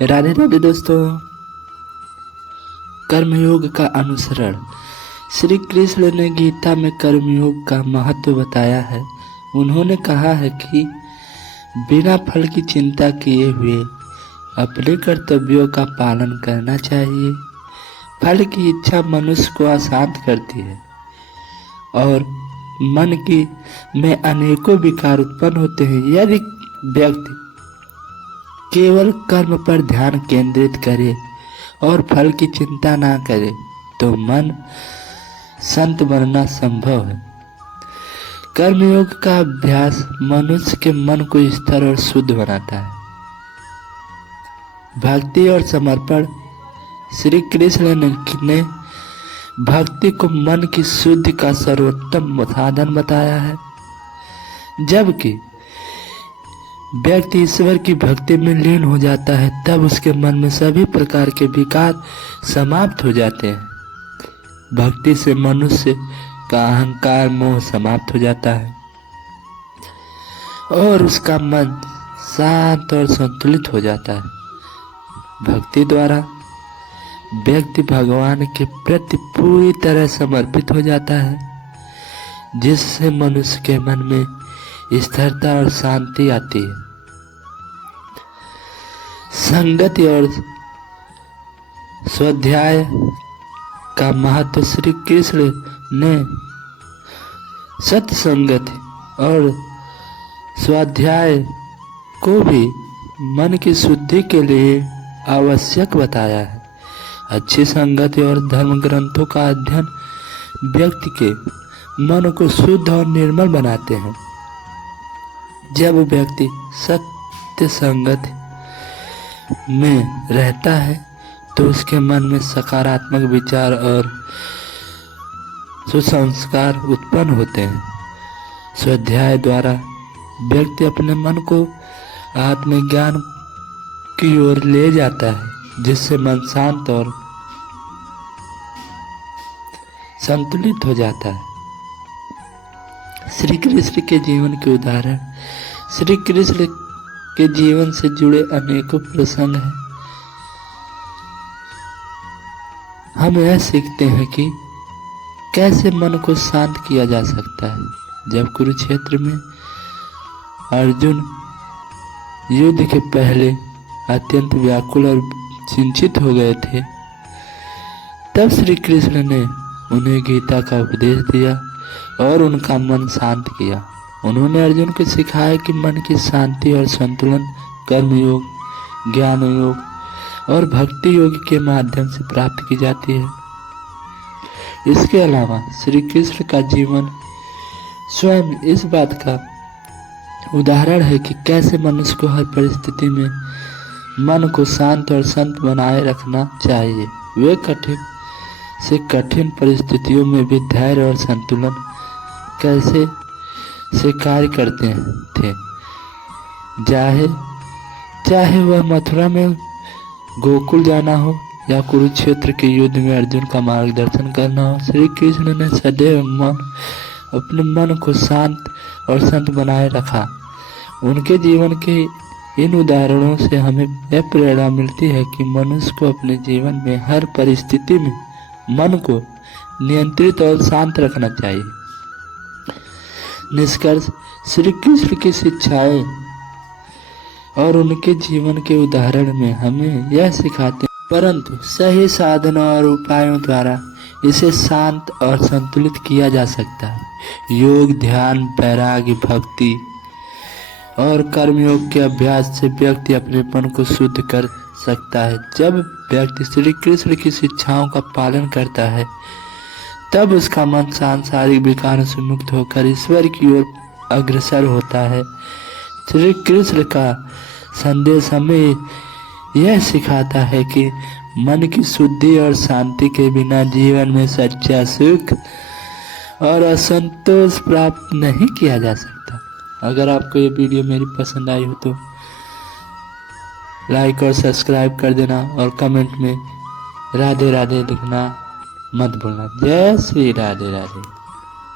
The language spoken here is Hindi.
राधे राधे दोस्तों। कर्मयोग का अनुसरण। श्री कृष्ण ने गीता में कर्मयोग का महत्व बताया है। उन्होंने कहा है कि बिना फल की चिंता किए हुए अपने कर्तव्यों का पालन करना चाहिए। फल की इच्छा मनुष्य को अशांत करती है और मन की में अनेकों विकार उत्पन्न होते हैं। यदि व्यक्ति केवल कर्म पर ध्यान केंद्रित करे और फल की चिंता ना करे तो मन संत बनना संभव है। कर्मयोग का अभ्यास मनुष्य के मन को स्थिर और शुद्ध बनाता है। भक्ति और समर्पण। श्री कृष्ण ने भक्ति को मन की शुद्धि का सर्वोत्तम साधन बताया है। जबकि व्यक्ति ईश्वर की भक्ति में लीन हो जाता है तब उसके मन में सभी प्रकार के विकार समाप्त हो जाते हैं। भक्ति से मनुष्य का अहंकार मोह समाप्त हो जाता है और उसका मन शांत और संतुलित हो जाता है। भक्ति द्वारा व्यक्ति भगवान के प्रति पूरी तरह समर्पित हो जाता है, जिससे मनुष्य के मन में स्थिरता और शांति आती है। संगति और स्वाध्याय का महत्व। श्री कृष्ण ने सत्संगति और स्वाध्याय को भी मन की शुद्धि के लिए आवश्यक बताया है। अच्छी संगति और धर्म ग्रंथों का अध्ययन व्यक्ति के मन को शुद्ध और निर्मल बनाते हैं। जब व्यक्ति सत्य संगत में रहता है तो उसके मन में सकारात्मक विचार और सुसंस्कार उत्पन्न होते हैं। स्वाध्याय द्वारा व्यक्ति अपने मन को आत्मज्ञान की ओर ले जाता है, जिससे मन शांत और संतुलित हो जाता है। श्री कृष्ण के जीवन के उदाहरण। श्री कृष्ण के जीवन से जुड़े अनेकों प्रसंग हैं। हम यह सीखते हैं कि कैसे मन को शांत किया जा सकता है। जब कुरुक्षेत्र में अर्जुन युद्ध के पहले अत्यंत व्याकुल और चिंतित हो गए थे, तब श्री कृष्ण ने उन्हें गीता का उपदेश दिया और उनका मन शांत किया। उन्होंने अर्जुन को सिखाया कि मन की शांति और संतुलन कर्मयोग, ज्ञान योग और भक्ति योग के माध्यम से प्राप्त की जाती है। इसके अलावा श्री कृष्ण का जीवन स्वयं इस बात का उदाहरण है कि कैसे मनुष्य को हर परिस्थिति में मन को शांत और संत बनाए रखना चाहिए। वे कठिन से कठिन परिस्थितियों में भी धैर्य और संतुलन कैसे से कार्य करते थे। चाहे वह मथुरा में गोकुल जाना हो या कुरुक्षेत्र के युद्ध में अर्जुन का मार्गदर्शन करना हो, श्री कृष्ण ने सदैव अपने मन को शांत और संत बनाए रखा। उनके जीवन के इन उदाहरणों से हमें यह प्रेरणा मिलती है कि मनुष्य को अपने जीवन में हर परिस्थिति में मन को नियंत्रित और शांत रखना चाहिए। निष्कर्ष। श्री कृष्ण की शिक्षाएं और उनके जीवन के उदाहरण में हमें यह सिखाते हैं, परंतु सही साधनों और उपायों द्वारा इसे शांत और संतुलित किया जा सकता है। योग, ध्यान, वैराग्य, भक्ति और कर्मयोग के अभ्यास से व्यक्ति अपने मन को शुद्ध कर सकता है। जब व्यक्ति श्री कृष्ण की शिक्षाओं का पालन करता है तब उसका मन सांसारिक विकारों से मुक्त होकर ईश्वर की ओर अग्रसर होता है। श्री कृष्ण का संदेश हमें यह सिखाता है कि मन की शुद्धि और शांति के बिना जीवन में सच्चा सुख और असंतोष प्राप्त नहीं किया जा सकता। अगर आपको ये वीडियो मेरी पसंद आई हो तो लाइक और सब्सक्राइब कर देना और कमेंट में राधे राधे लिखना मत भूलना। जय श्री राधे राधे।